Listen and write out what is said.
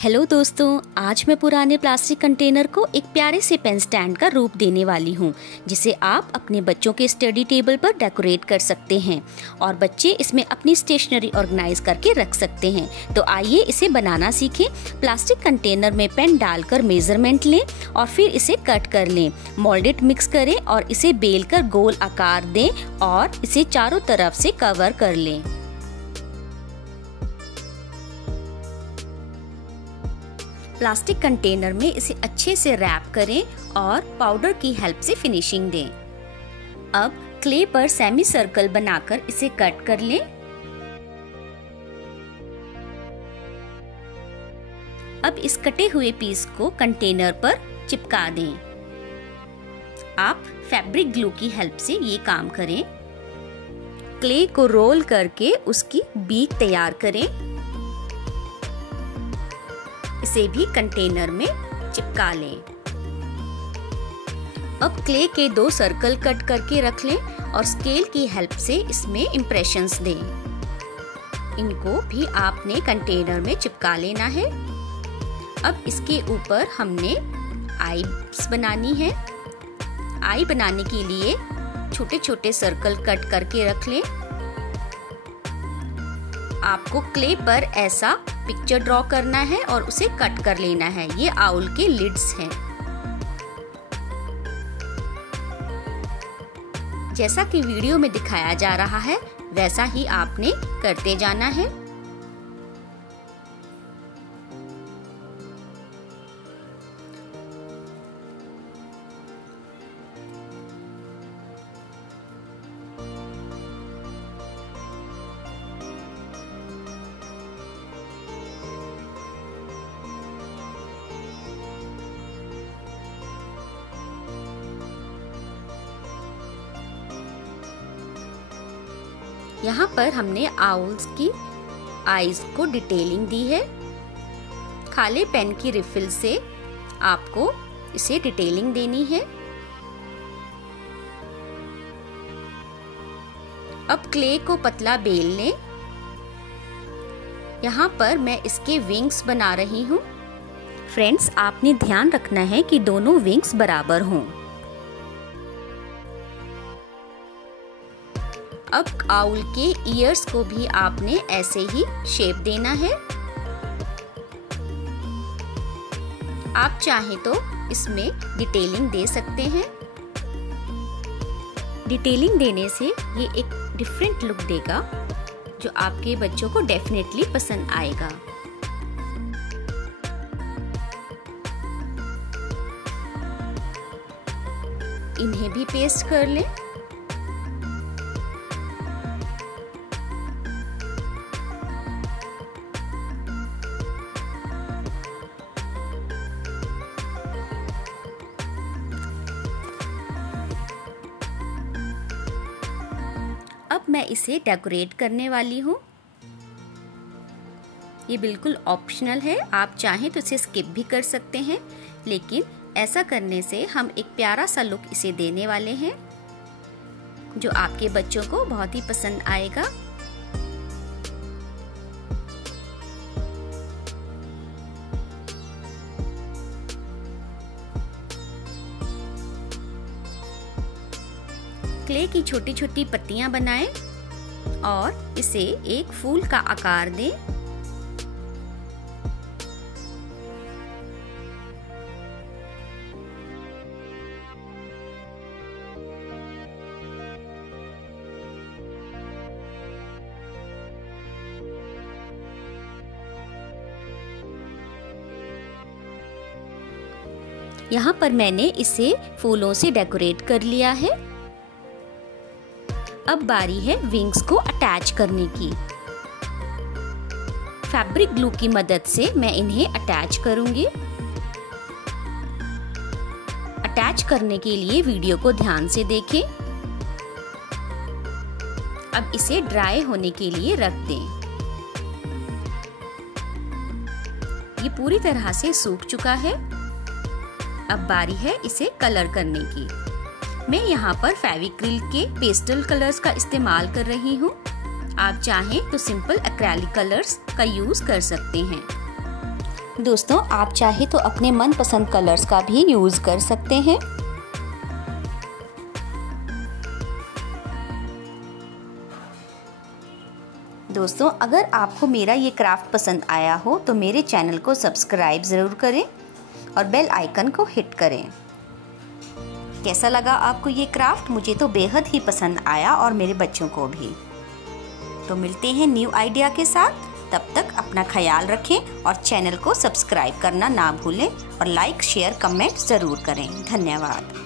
Hello दोस्तों, आज मैं पुराने प्लास्टिक कंटेनर को एक प्यारे से पेन स्टैंड का रूप देने वाली हूँ, जिसे आप अपने बच्चों के स्टडी टेबल पर डेकोरेट कर सकते हैं और बच्चे इसमें अपनी स्टेशनरी ऑर्गेनाइज करके रख सकते हैं। तो आइए इसे बनाना सीखें। प्लास्टिक कंटेनर में पेन डालकर मेजरमेंट लें और फिर इसे कट कर लें। मोल्डेड मिक्स करें और इसे बेल कर गोल आकार दें और इसे चारों तरफ से कवर कर लें। प्लास्टिक कंटेनर में इसे अच्छे से रैप करें और पाउडर की हेल्प से फिनिशिंग दें। अब क्ले पर सेमी सर्कल बनाकर इसे कट कर लें। अब इस कटे हुए पीस को कंटेनर पर चिपका दें। आप फैब्रिक ग्लू की हेल्प से ये काम करें। क्ले को रोल करके उसकी बीक तैयार करें। इसे भी कंटेनर में चिपका लें। अब क्ले के 2 सर्कल कट करके रख लें और स्केल की हेल्प से इसमें इम्प्रेशंस दें। इनको भी आपने कंटेनर में चिपका लेना है। अब इसके ऊपर हमने आईज बनानी है। आई बनाने के लिए छोटे छोटे सर्कल कट करके रख लें। आपको क्ले पर ऐसा पिक्चर ड्रॉ करना है और उसे कट कर लेना है। ये आउल के लिड्स हैं। जैसा कि वीडियो में दिखाया जा रहा है वैसा ही आपने करते जाना है। यहाँ पर हमने आउल्स की आईज को डिटेलिंग दी है। खाली पेन की रिफिल से आपको इसे डिटेलिंग देनी है। अब क्ले को पतला बेल लें। यहाँ पर मैं इसके विंग्स बना रही हूँ। फ्रेंड्स, आपने ध्यान रखना है कि दोनों विंग्स बराबर हों। अब आउल के ईयर्स को भी आपने ऐसे ही शेप देना है। आप चाहें तो इसमें डिटेलिंग दे सकते हैं। डिटेलिंग देने से ये एक डिफरेंट लुक देगा जो आपके बच्चों को डेफिनेटली पसंद आएगा। इन्हें भी पेस्ट कर लें। अब मैं इसे डेकोरेट करने वाली हूँ। ये बिल्कुल ऑप्शनल है, आप चाहें तो इसे स्किप भी कर सकते हैं, लेकिन ऐसा करने से हम एक प्यारा सा लुक इसे देने वाले हैं जो आपके बच्चों को बहुत ही पसंद आएगा। क्ले की छोटी छोटी पत्तियां बनाएं और इसे एक फूल का आकार दें। यहाँ पर मैंने इसे फूलों से डेकोरेट कर लिया है। अब बारी है विंग्स को अटैच करने की। फैब्रिक ग्लू की मदद से मैं इन्हें अटैच करूंगी। अटैच करने के लिए वीडियो को ध्यान से देखें। अब इसे ड्राई होने के लिए रख दें। ये पूरी तरह से सूख चुका है। अब बारी है इसे कलर करने की। मैं यहाँ पर फेविक्रिल के पेस्टल कलर्स का इस्तेमाल कर रही हूँ। आप चाहें तो सिंपल एक्रेलिक कलर्स का यूज कर सकते हैं। दोस्तों आप चाहे तो अपने मनपसंद कलर्स का भी यूज़ कर सकते हैं। दोस्तों अगर आपको मेरा ये क्राफ्ट पसंद आया हो तो मेरे चैनल को सब्सक्राइब ज़रूर करें और बेल आइकन को हिट करें। कैसा लगा आपको ये क्राफ्ट? मुझे तो बेहद ही पसंद आया और मेरे बच्चों को भी। तो मिलते हैं न्यू आइडिया के साथ। तब तक अपना ख्याल रखें और चैनल को सब्सक्राइब करना ना भूलें और लाइक शेयर कमेंट ज़रूर करें। धन्यवाद।